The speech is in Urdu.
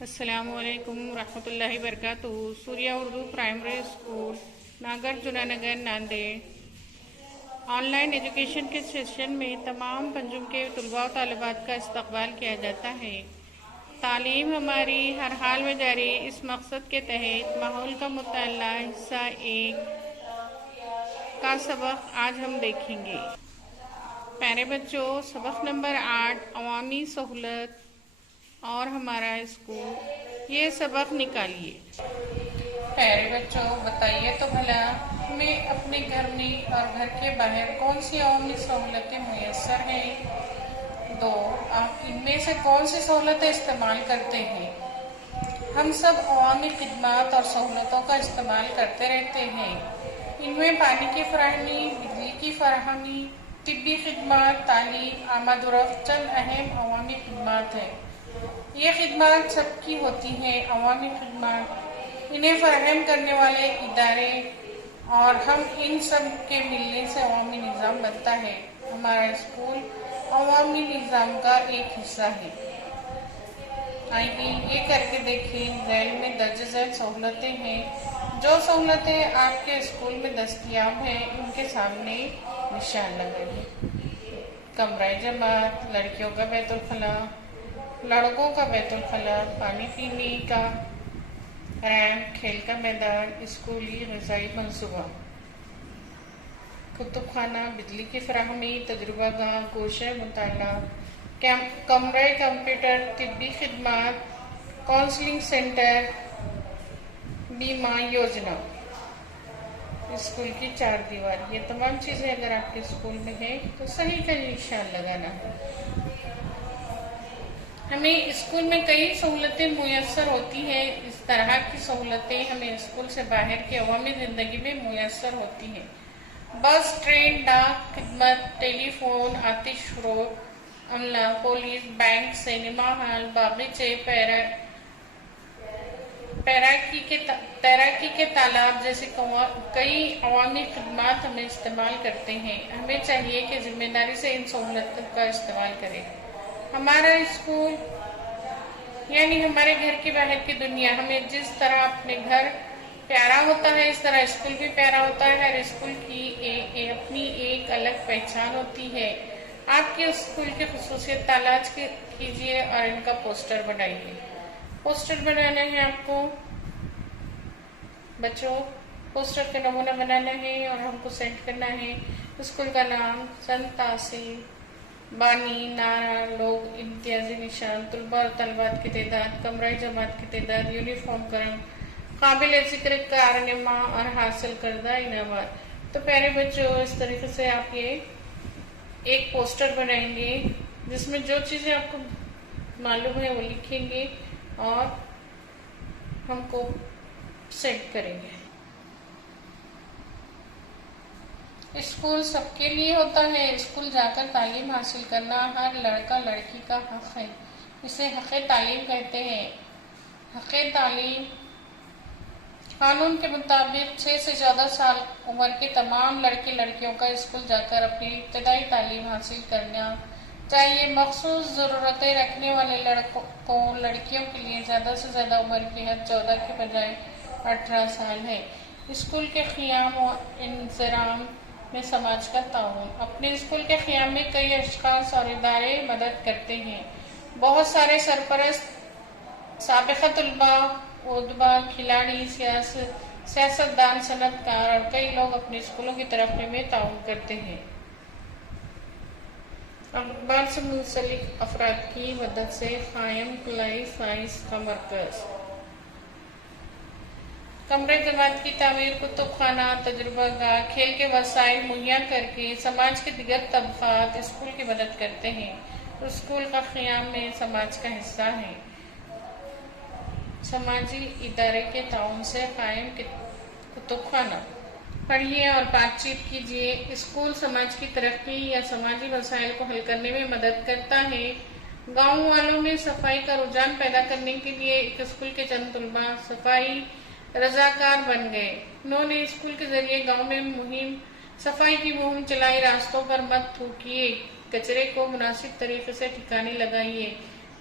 السلام علیکم ورحمۃ اللہ وبرکاتہ۔ Surya Urdu primary school Nagarjuna Nagar Nanded online education کے سیشن میں تمام پنجم کے طلباء و طالبات کا استقبال کیا جاتا ہے۔ تعلیم ہماری ہر حال میں جاری، اس مقصد کے تحت ماحول کا مطالعہ حصہ 1 کا سبق آج ہم دیکھیں گے۔ پیارے بچوں، سبق نمبر 8 عوامی سہولت اور ہمارا اسکول، یہ سبق نکالیے۔ پیارے بچوں، بتائیے تو بھلا ہمیں اپنے گھر میں اور گھر کے باہر کون سی عوامی سہولتیں میسر ہیں؟ 2 آپ ان میں سے کون سی سہولتیں استعمال کرتے ہیں؟ ہم سب عوامی خدمات اور سہولتوں کا استعمال کرتے رہتے ہیں۔ ان میں پانی کی فراہمی، بجلی کی فراہمی، طبی خدمات، تعلیم، آمد و رفت چند اہم عوامی خدمات ہیں۔ یہ خدمات سب کی ہوتی ہیں۔ عوامی خدمات انہیں فراہم کرنے والے ادارے اور ہم ان سب کے ملنے سے عوامی نظام بنتا ہے۔ ہمارا اسکول عوامی نظام کا ایک حصہ ہے۔ آئیے یہ کر کے دیکھیں۔ ذیل میں درج ذیل سہولتیں ہیں۔ جو سہولتیں آپ کے اسکول میں دستیاب ہیں ان کے سامنے نشان لگائیے۔ کمرہ جماعت، لڑکیوں کا بیت الخلاء، لڑکوں کا بیت الخلاء، پانی پینے کا ریمپ، کھیل کا میدان، اسکولی غذائی منصوبہ، کتب خانہ، بجلی کی فراہمی، تجربہ گاہ، گوشہ مطالعہ، کمرہ کمپیوٹر، طبی خدمات، counselling centre, Bima Yojana, school کی 4 دیواری، یہ تمام چیزیں اگر آپ کے اسکول میں ہیں تو صحیح کا نشان لگانا ہے۔ ہمیں اسکول میں کئی سہولتیں میسر ہوتی ہیں۔ اس طرح کی سہولتیں ہمیں اسکول سے باہر کی عوامی زندگی میں میسر ہوتی ہیں۔ بس، ٹرین، ڈاک خدمت، ٹیلی فون، آتش فروش عملہ، پولیس، بینک، سینما ہال، باغیچے، تیراکی کے تالاب جیسے کئی عوامی خدمات ہمیں استعمال کرتے ہیں۔ ہمیں چاہیے کہ ذمہ داری سے ان سہولتوں کا استعمال کریں۔ ہمارا اسکول یعنی ہمارے گھر کے باہر کی دنیا، ہمیں جس طرح اپنے گھر پیارا ہوتا ہے اس طرح اسکول بھی پیارا ہوتا ہے۔ ہر اسکول کی اپنی ایک الگ پہچان ہوتی ہے۔ آپ کے اسکول کی خصوصیت تلاش کیجیے اور ان کا پوسٹر بنائیے۔ پوسٹر بنانا ہے آپ کو بچوں، پوسٹر کا نمونہ بنانا ہے اور ہم کو سینڈ کرنا ہے۔ اسکول کا نام، سن تحصیل، بانی، نعرہ، لوگ، امتیازی نشان، طلباء اور طالبات کی تعداد، کمرہ جماعت کی تعداد، یونیفارم کرم، قابل ذکر کارنامہ اور حاصل کردہ انعامات۔ تو پیارے بچوں، اس طریقے سے آپ یہ ایک پوسٹر بنائیں گے جس میں جو چیزیں آپ کو معلوم ہے وہ لکھیں گے اور ہم کو سینڈ کریں گے۔ اسکول سب کے لیے ہوتا ہے۔ اسکول جا کر تعلیم حاصل کرنا ہر لڑکا لڑکی کا حق ہے۔ اسے حق تعلیم کہتے ہیں۔ حق تعلیم قانون کے مطابق 6 سے 14 سال عمر کے تمام لڑکے لڑکیوں کا اسکول جا کر اپنی ابتدائی تعلیم حاصل کرنا چاہیے۔ مخصوص ضرورتیں رکھنے والے لڑکوں لڑکیوں کے لیے زیادہ سے زیادہ عمر کی حد 14 کے بجائے 18 سال ہے۔ اسکول کے قیام و انضمام میں سماج کا تعاون۔ اپنے اسکول کے قیام میں کئی اشخاص اور ادارے مدد کرتے ہیں۔ بہت سارے سرپرست، سابقہ طلباء، ادبا، کھلاڑی، سیاستدان، صنعت کار اور کئی لوگ اپنے اسکولوں کی ترقی میں تعاون کرتے ہیں۔ اخبار سے منسلک افراد کی مدد سے قائم خلائی سائنس کا مرکز، کمرہ جماعت کی تعمیر، کتب خانہ، تجربہ گاہ، کھیل کے وسائل مہیا کر کے سماج کے دیگر طبقات اسکول کی مدد کرتے ہیں۔ اسکول کا قیام میں سماج کا حصہ ہے۔ سماجی ادارے کے تعاون سے قائم کتب خانہ۔ پڑھیے اور بات چیت کیجیے۔ اسکول سماج کی ترقی یا سماجی مسائل کو حل کرنے میں مدد کرتا ہے۔ گاؤں والوں میں صفائی کا رجحان پیدا کرنے کے لیے ایک اسکول کے چند طلباء صفائی رضاکار بن گئے۔ انہوں نے اسکول کے ذریعے گاؤں میں صفائی کی مہم چلائی۔ راستوں پر مت تھوکیے، کچرے کو مناسب طریقے سے ٹھکانے لگائیے،